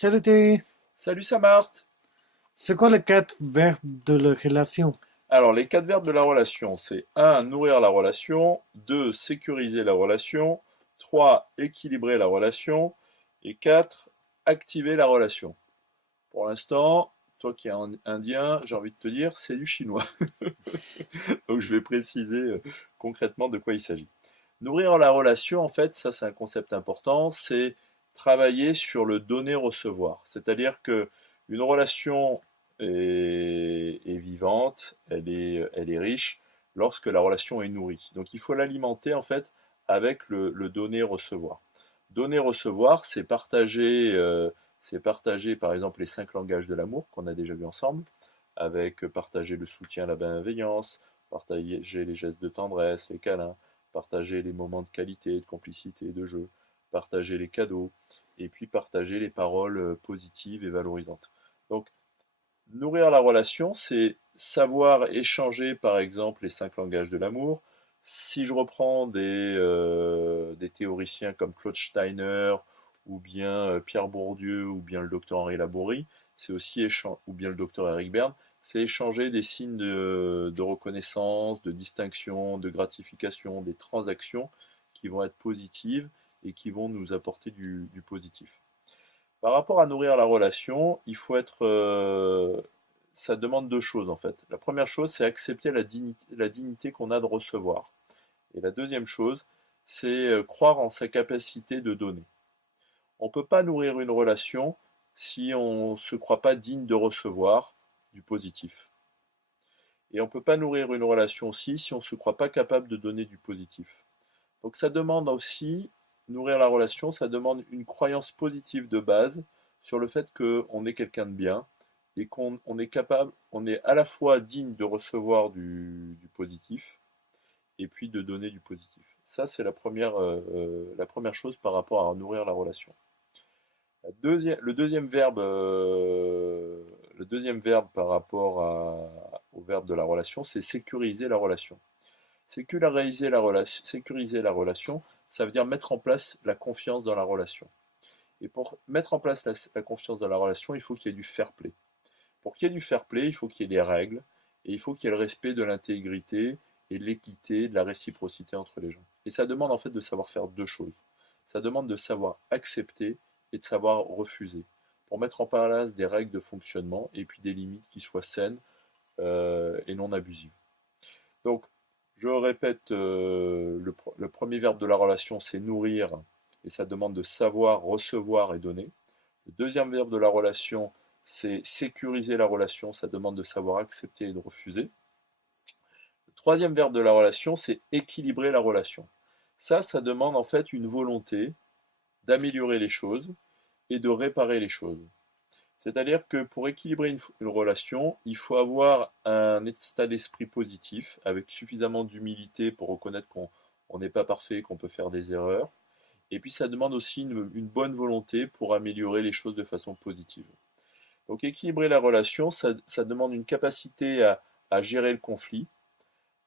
Salut Thierry, Salut Samart! c'est quoi les quatre verbes de la relation? Alors, les quatre verbes de la relation, c'est un, nourrir la relation, 2, sécuriser la relation, 3, équilibrer la relation, et 4, activer la relation. Pour l'instant, toi qui es indien, j'ai envie de te dire, c'est du chinois. Donc, je vais préciser concrètement de quoi il s'agit. Nourrir la relation, en fait, ça c'est un concept important, c'est travailler sur le donner-recevoir. C'est-à-dire que une relation est vivante, elle est riche lorsque la relation est nourrie. Donc il faut l'alimenter en fait avec le donner-recevoir. Donner-recevoir, c'est partager par exemple les 5 langages de l'amour qu'on a déjà vu ensemble, avec partager le soutien, la bienveillance, partager les gestes de tendresse, les câlins, partager les moments de qualité, de complicité, de jeu, partager les cadeaux, et puis partager les paroles positives et valorisantes. Donc, nourrir la relation, c'est savoir échanger, par exemple, les 5 langages de l'amour. Si je reprends des théoriciens comme Claude Steiner, ou bien Pierre Bourdieu, ou bien le docteur Henri Laborie, c'est aussi ou bien le docteur Eric Berne, c'est échanger des signes de reconnaissance, de distinction, de gratification, des transactions qui vont être positives et qui vont nous apporter du positif. Par rapport à nourrir la relation, ça demande deux choses en fait. La première chose, c'est accepter la dignité qu'on a de recevoir. Et la deuxième chose, c'est croire en sa capacité de donner. On ne peut pas nourrir une relation si on ne se croit pas digne de recevoir du positif. Et on ne peut pas nourrir une relation aussi si on ne se croit pas capable de donner du positif. Donc ça demande aussi, nourrir la relation, ça demande une croyance positive de base sur le fait qu'on est quelqu'un de bien et qu'on est capable, on est à la fois digne de recevoir du positif et puis de donner du positif. Ça, c'est la première chose par rapport à nourrir la relation. Le deuxième verbe par rapport au verbe de la relation, c'est sécuriser la relation. Sécuriser la relation, ça veut dire mettre en place la confiance dans la relation. Et pour mettre en place la confiance dans la relation, il faut qu'il y ait du fair play. Pour qu'il y ait du fair play, il faut qu'il y ait des règles, et il faut qu'il y ait le respect de l'intégrité et de l'équité, de la réciprocité entre les gens. Et ça demande en fait de savoir faire deux choses. Ça demande de savoir accepter et de savoir refuser, pour mettre en place des règles de fonctionnement et puis des limites qui soient saines et non abusives. Donc, je répète, le premier verbe de la relation, c'est nourrir, et ça demande de savoir, recevoir et donner. Le deuxième verbe de la relation, c'est sécuriser la relation, ça demande de savoir accepter et de refuser. Le troisième verbe de la relation, c'est équilibrer la relation. Ça demande en fait une volonté d'améliorer les choses et de réparer les choses. C'est-à-dire que pour équilibrer une relation, il faut avoir un état d'esprit positif, avec suffisamment d'humilité pour reconnaître qu'on n'est pas parfait, qu'on peut faire des erreurs. Et puis ça demande aussi une bonne volonté pour améliorer les choses de façon positive. Donc équilibrer la relation, ça demande une capacité à gérer le conflit,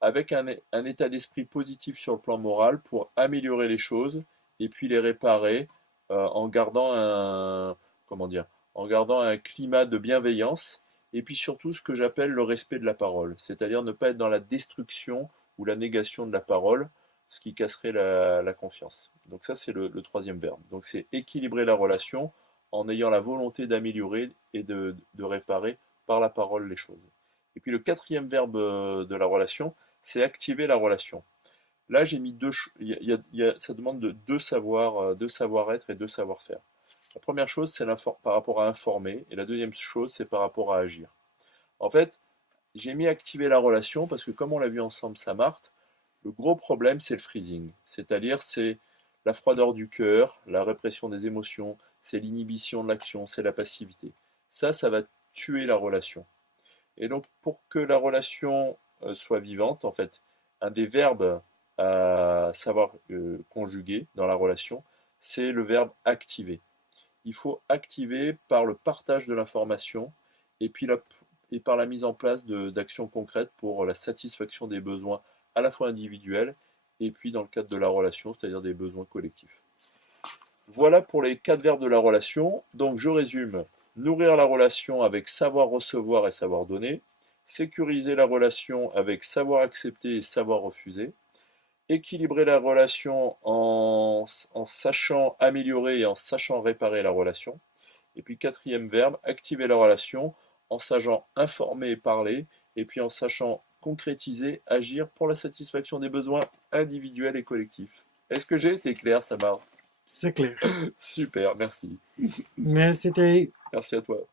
avec un état d'esprit positif sur le plan moral pour améliorer les choses et puis les réparer en gardant comment dire, en gardant un climat de bienveillance et puis surtout ce que j'appelle le respect de la parole, c'est-à-dire ne pas être dans la destruction ou la négation de la parole, ce qui casserait la confiance. Donc ça c'est le troisième verbe. Donc c'est équilibrer la relation en ayant la volonté d'améliorer et de réparer par la parole les choses. Et puis le quatrième verbe de la relation, c'est activer la relation. Là, j'ai mis ça demande deux savoirs, deux savoir-être et deux savoir-faire. La première chose, c'est par rapport à informer, et la deuxième chose, c'est par rapport à agir. En fait, j'ai mis activer la relation parce que comme on l'a vu ensemble, ça Marthe, le gros problème, c'est le freezing. C'est-à-dire, c'est la froideur du cœur, la répression des émotions, c'est l'inhibition de l'action, c'est la passivité. Ça va tuer la relation. Et donc, pour que la relation soit vivante, en fait, un des verbes à savoir conjuguer dans la relation, c'est le verbe activer. Il faut activer par le partage de l'information et puis et par la mise en place d'actions concrètes pour la satisfaction des besoins à la fois individuels et puis dans le cadre de la relation, c'est-à-dire des besoins collectifs. Voilà pour les 4 verbes de la relation. Donc je résume. Nourrir la relation avec savoir recevoir et savoir donner. Sécuriser la relation avec savoir accepter et savoir refuser. Équilibrer la relation en sachant améliorer et en sachant réparer la relation. Et puis quatrième verbe, activer la relation en sachant informer et parler, et puis en sachant concrétiser, agir pour la satisfaction des besoins individuels et collectifs. Est-ce que j'ai été clair, Samar? C'est clair. Super, merci. Mais c'était Merci à toi.